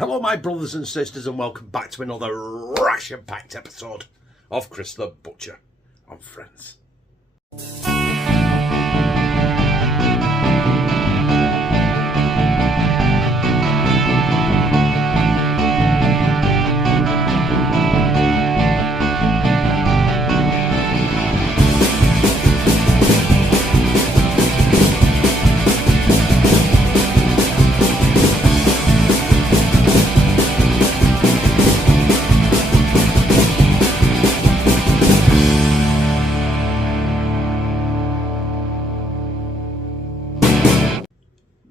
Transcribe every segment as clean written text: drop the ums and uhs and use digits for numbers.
Hello my brothers and sisters and welcome back to another ration-packed episode of Chris the Butcher and Friends.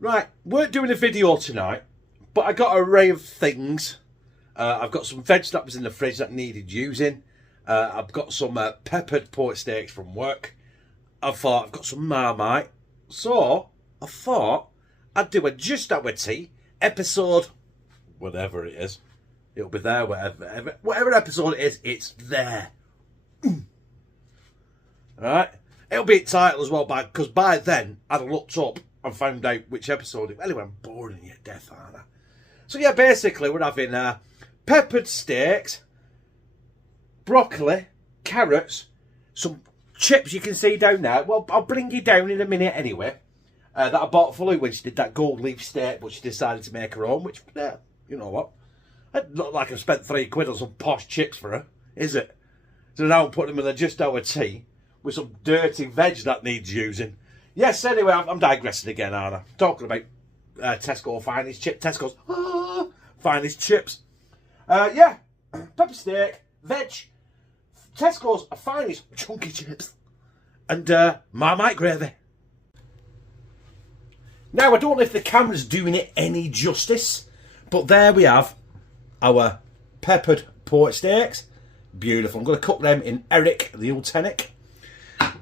Right, weren't doing a video tonight, but I got an array of things. I've got some veg snappers in the fridge that needed using. I've got some peppered pork steaks from work. I've got some Marmite. So, I thought I'd do a Just Our Tea episode, whatever it is. It'll be there, whatever episode it is, it's there. Alright? It'll be title as well, because by then, I'd have looked up and found out which episode. Anyway, I'm boring you to death, aren't I? So yeah, basically we're having peppered steaks, broccoli, carrots, some chips you can see down there. Well, I'll bring you down in a minute anyway. That I bought for Lou when she did that gold leaf steak, but she decided to make her own, which, you know what? It looked like I spent £3 on some posh chips for her, is it? So now I'm putting them in a Just Our Tea with some dirty veg that needs using. Yes, anyway, I'm digressing again, aren't I? Talking about Tesco finest chips. Tesco's finest chips. Yeah, pepper steak, veg, Tesco's finest chunky chips, and Marmite Gravy. Now, I don't know if the camera's doing it any justice, but there we have our peppered pork steaks. Beautiful. I'm going to cook them in Eric, the Ultenic.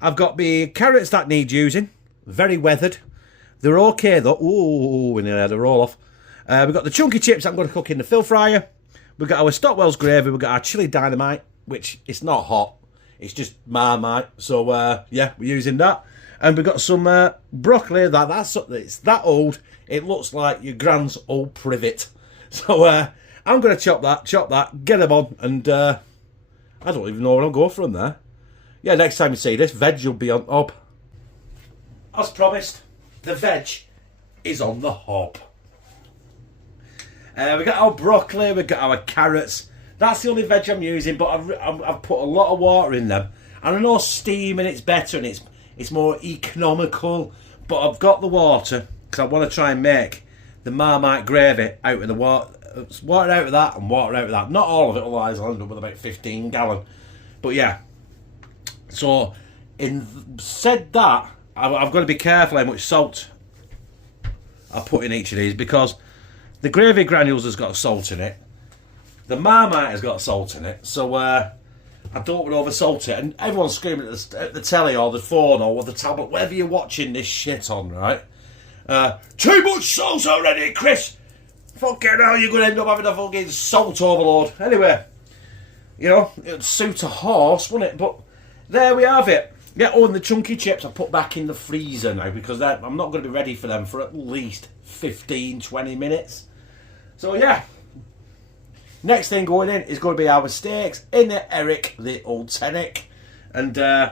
I've got the carrots that need using. Very weathered. They're okay though. Ooh, in there, they're all off. We've got the chunky chips I'm going to cook in the Phil fryer. We've got our Stockwell's gravy. We've got our chili dynamite, which it's not hot. It's just Marmite. So, yeah, we're using that. And we've got some broccoli. It's that old. It looks like your grand's old privet. So, I'm going to chop that, get them on, and I don't even know where I'll go from there. Yeah, next time you see this, veg will be on up. As promised, the veg is on the hob. We've got our broccoli, we've got our carrots. That's the only veg I'm using, but I've put a lot of water in them. And I know steaming it's better and it's more economical, but I've got the water because I want to try and make the Marmite gravy out of the water. Water out of that and water out of that. Not all of it, otherwise I'll end up with about 15 gallon. But yeah. So, said that, I've got to be careful how much salt I put in each of these, because the gravy granules has got salt in it, the Marmite has got salt in it, so I don't want to over salt it. And everyone's screaming at the telly or the phone or the tablet, whatever you're watching this shit on, right? Too much salt already, Chris! Fucking hell, you're going to end up having a fucking salt overload. Anyway, you know, it'd suit a horse, wouldn't it? But there we have it. Yeah, and the chunky chips I put back in the freezer now, because I'm not going to be ready for them for at least 15-20 minutes. So yeah, next thing going in is going to be our steaks in the Eric the Ultenic. And I've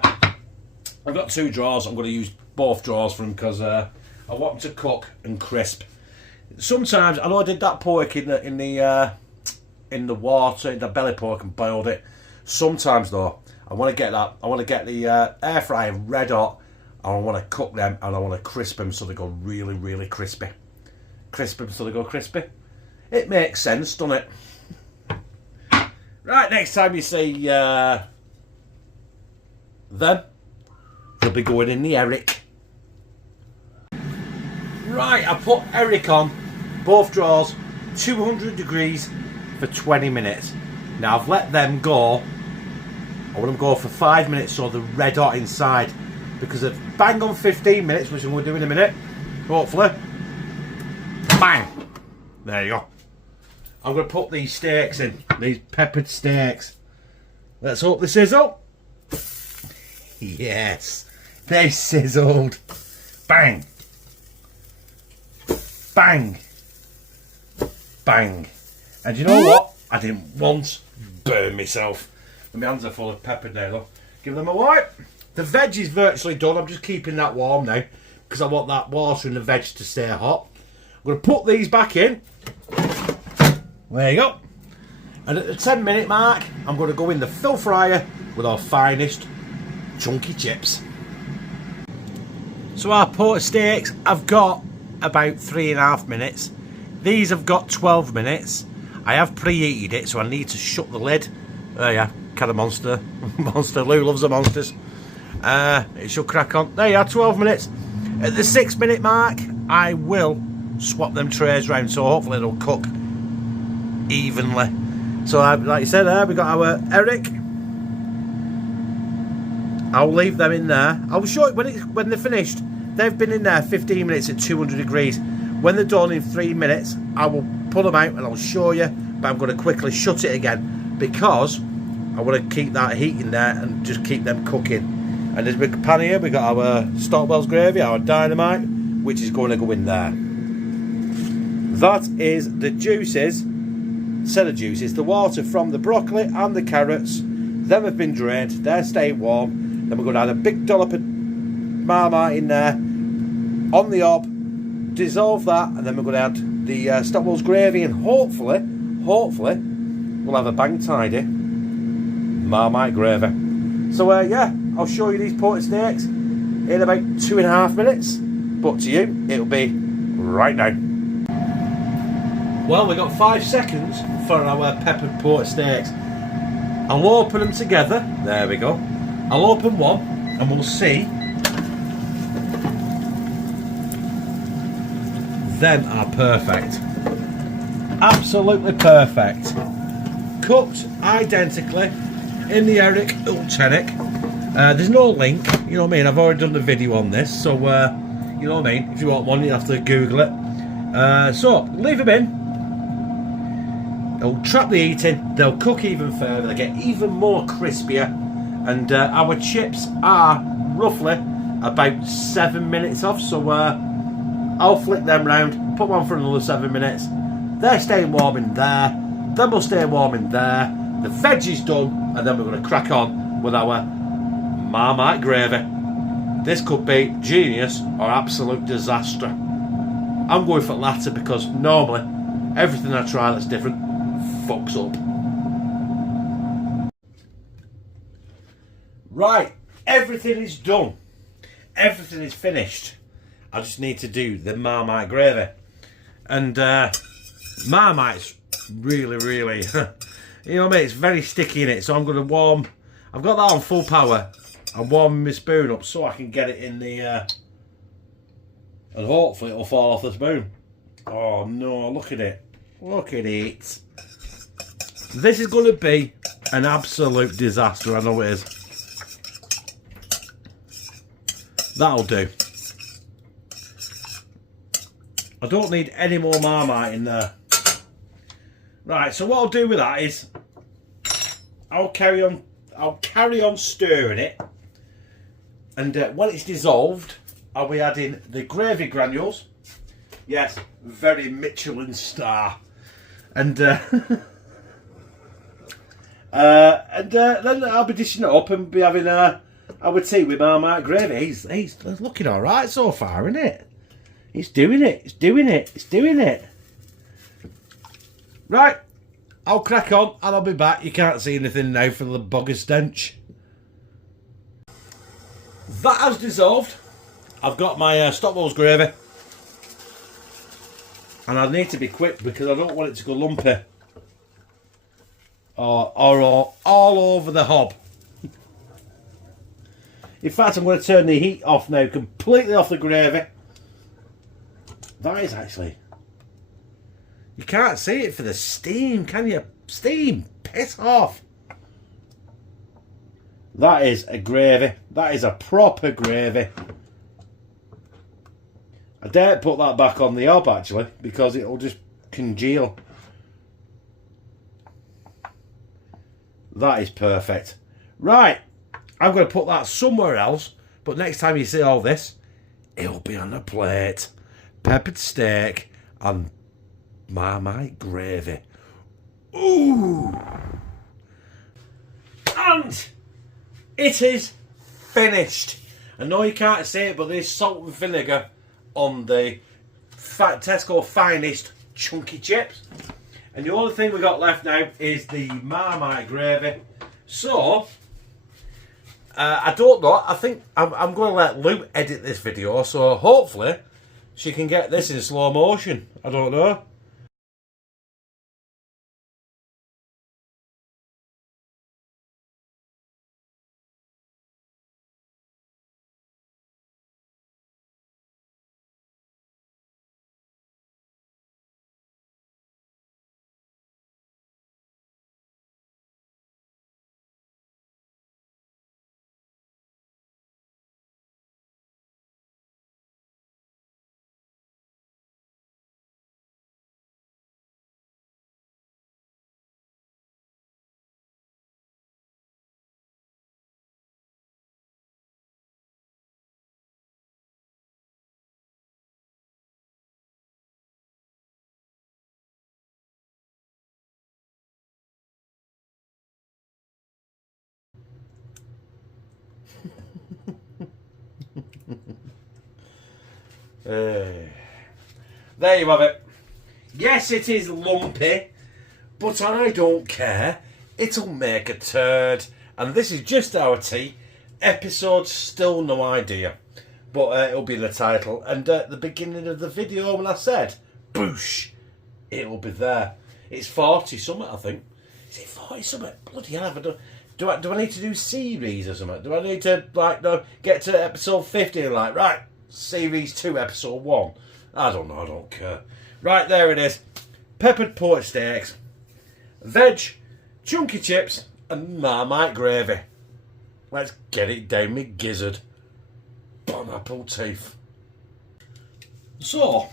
got 2 drawers. I'm going to use both drawers for them because I want them to cook and crisp. Sometimes, I know I did that pork in the water, in the belly pork, and boiled it. Sometimes though, I want to get the air fryer red hot, and I want to cook them, and I want to crisp them so they go really, really crispy. Crisp them so they go crispy. It makes sense, doesn't it? Right, next time you see them, they'll be going in the Eric. Right, I put Eric on, both drawers, 200 degrees for 20 minutes. Now I've let them go. I want them to go for 5 minutes so they're red hot inside, because of bang on 15 minutes, which I'm going to do in a minute, hopefully. Bang! There you go. I'm going to put these steaks in, these peppered steaks. Let's hope they sizzle. Yes, they sizzled. Bang! Bang! Bang! And you know what? I didn't once burn myself. My hands are full of pepper now, look. Give them a wipe. The veg is virtually done. I'm just keeping that warm now because I want that water in the veg to stay hot. I'm going to put these back in. There you go. And at the 10-minute mark, I'm going to go in the fill fryer with our finest chunky chips. So our pork steaks, I've got about 3.5 minutes. These have got 12 minutes. I have preheated it, so I need to shut the lid. There you are, can of monster. Monster, Lou loves the monsters. It should crack on. There you are, 12 minutes. At the 6-minute mark, I will swap them trays round, so hopefully it'll cook evenly. So like you said, we've got our Eric. I'll leave them in there. I'll show it when they're finished. They've been in there 15 minutes at 200 degrees. When they're done in 3 minutes, I will pull them out and I'll show you. But I'm going to quickly shut it again because I want to keep that heat in there and just keep them cooking. And there's a big pan here. We've got our Stockwell's gravy, our dynamite, which is going to go in there. That is the juices. The water from the broccoli and the carrots. Them have been drained, they're staying warm. Then we're going to add a big dollop of Marmite in there on the hob, dissolve that, and then we're going to add the Stockwell's gravy, and hopefully we'll have a bang tidy Marmite gravy. So yeah, I'll show you these pork steaks in about 2.5 minutes, but to you it'll be right now. Well, we've got 5 seconds for our peppered pork steaks. I'll open them together. There we go. I'll open one and we'll see. Them are perfect. Absolutely perfect. Cooked identically in the Eric Ultenic. There's no link, you know what I mean? I've already done the video on this, so you know what I mean? If you want one, you have to Google it. So, leave them in. They'll trap the heat in, they'll cook even further, they get even more crispier, and our chips are roughly about 7 minutes off, so I'll flick them round, put one for another 7 minutes. They're staying warm in there, then we'll stay warm in there, the veg is done, and then we're going to crack on with our Marmite gravy. This could be genius or absolute disaster. I'm going for latter because normally everything I try that's different fucks up. Right, everything is done. Everything is finished. I just need to do the Marmite gravy. And Marmite's really, you know what I mean? It's very sticky in it. So I'm going to warm, I've got that on full power. I'm warming my spoon up so I can get it in the, and hopefully it'll fall off the spoon. Oh no, look at it. Look at it. This is going to be an absolute disaster, I know it is. That'll do. I don't need any more Marmite in there. Right, so what I'll do with that is I'll carry on stirring it, and when it's dissolved, I'll be adding the gravy granules. Yes, very Michelin star. And then I'll be dishing it up and be having our tea with Marmite gravy. He's looking all right so far, isn't it? He's doing it. It's doing it. It's doing it. Right, I'll crack on and I'll be back. You can't see anything now for the bugger stench. That has dissolved. I've got my Stockwell's gravy. And I need to be quick because I don't want it to go lumpy. Or all over the hob. In fact, I'm going to turn the heat off now, completely off the gravy. That is actually... You can't see it for the steam, can you? Steam! Piss off! That is a gravy. That is a proper gravy. I daren't put that back on the hob, actually, because it'll just congeal. That is perfect. Right, I'm going to put that somewhere else, but next time you see all this, it'll be on a plate. Peppered steak and Marmite gravy. Ooh. And it is finished. I know you can't see it, but there's salt and vinegar on the Tesco Finest chunky chips. And the only thing we got left now is the Marmite Gravy. So, I don't know. I think I'm going to let Lou edit this video. So, hopefully, she can get this in slow motion. I don't know. There you have it. Yes, it is lumpy, but I don't care. It'll make a turd. And this is just our tea. Episode, still no idea. But it'll be in the title. And at the beginning of the video when I said, boosh, it'll be there. It's 40 something, I think. Is it 40 something? Bloody hell, do I need to do series or something? Do I need to, like, no, get to episode 50 and like, right, series 2, episode 1? I don't know, I don't care. Right, there it is. Peppered pork steaks, veg, chunky chips, and Marmite gravy. Let's get it down me gizzard. Pineapple teeth. So,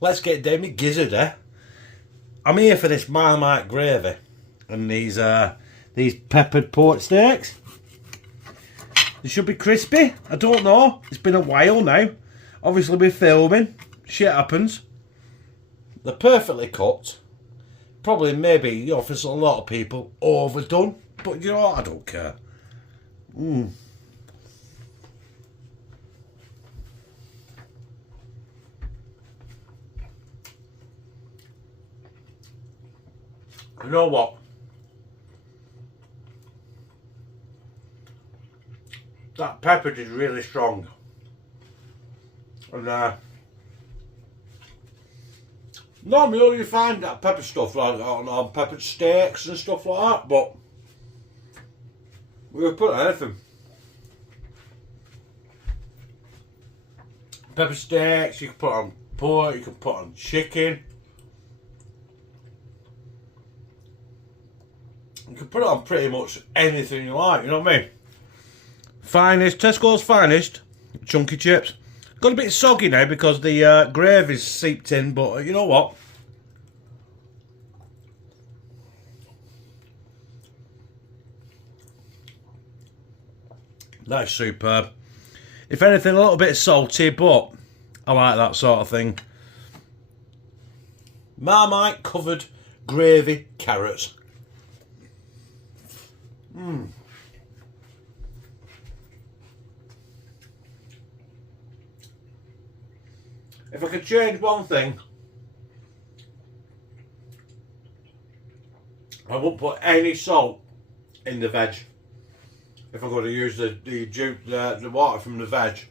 let's get it down me gizzard, eh? I'm here for this Marmite gravy and these peppered pork steaks. They should be crispy. I don't know. It's been a while now. Obviously we're filming. Shit happens. They're perfectly cooked. Probably, maybe, you know, for a lot of people, overdone. But you know what? I don't care. You know what? That pepper is really strong. And normally you find that pepper stuff like on peppered steaks and stuff like that, but we'll put anything. Pepper steaks, you can put on pork, you can put on chicken. You can put it on pretty much anything you like, you know what I mean? Finest, Tesco's Finest, chunky chips. Got a bit soggy now because the gravy's seeped in, but you know what? That's superb. If anything, a little bit salty, but I like that sort of thing. Marmite covered gravy carrots. If I could change one thing, I wouldn't put any salt in the veg. If I'm going to use the water from the veg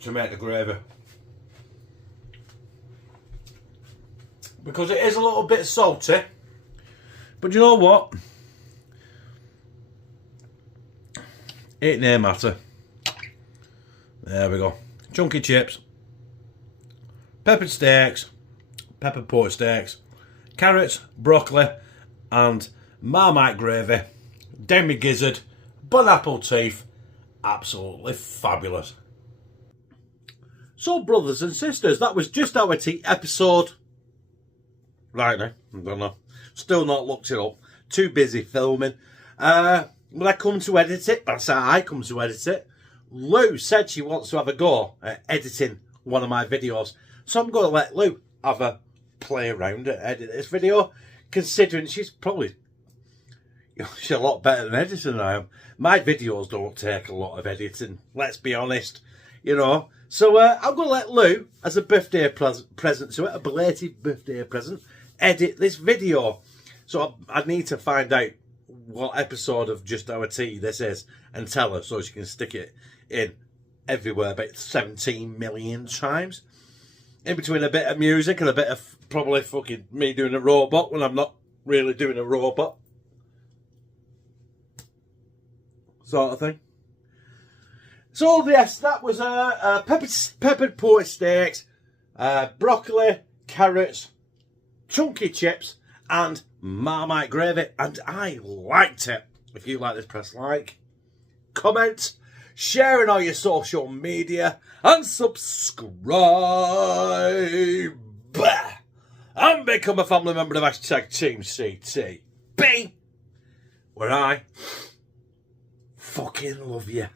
to make the gravy, because it is a little bit salty. But you know what? It no matter. There we go. Chunky chips, peppered steaks, peppered pork steaks, carrots, broccoli, and Marmite gravy. Down me gizzard, pineapple teeth. Absolutely fabulous. So, brothers and sisters, that was just our tea episode. Right now, I don't know. Still not looked it up. Too busy filming. When I come to edit it, that's how I come to edit it. Lou said she wants to have a go at editing one of my videos. So I'm going to let Lou have a play around and edit this video, considering she's probably, she's a lot better than editing than I am. My videos don't take a lot of editing, let's be honest, you know. So I'm going to let Lou, as a birthday present to it, a belated birthday present, edit this video. So I need to find out what episode of Just Our Tea this is and tell her so she can stick it in everywhere about 17 million times. In between a bit of music and a bit of probably fucking me doing a robot when I'm not really doing a robot. Sort of thing. So yes, that was peppered pork steaks, broccoli, carrots, chunky chips, and Marmite gravy, and I liked it. If you like this, press like, comment, share in all your social media, and subscribe, and become a family member of #TeamCTB, where I fucking love you.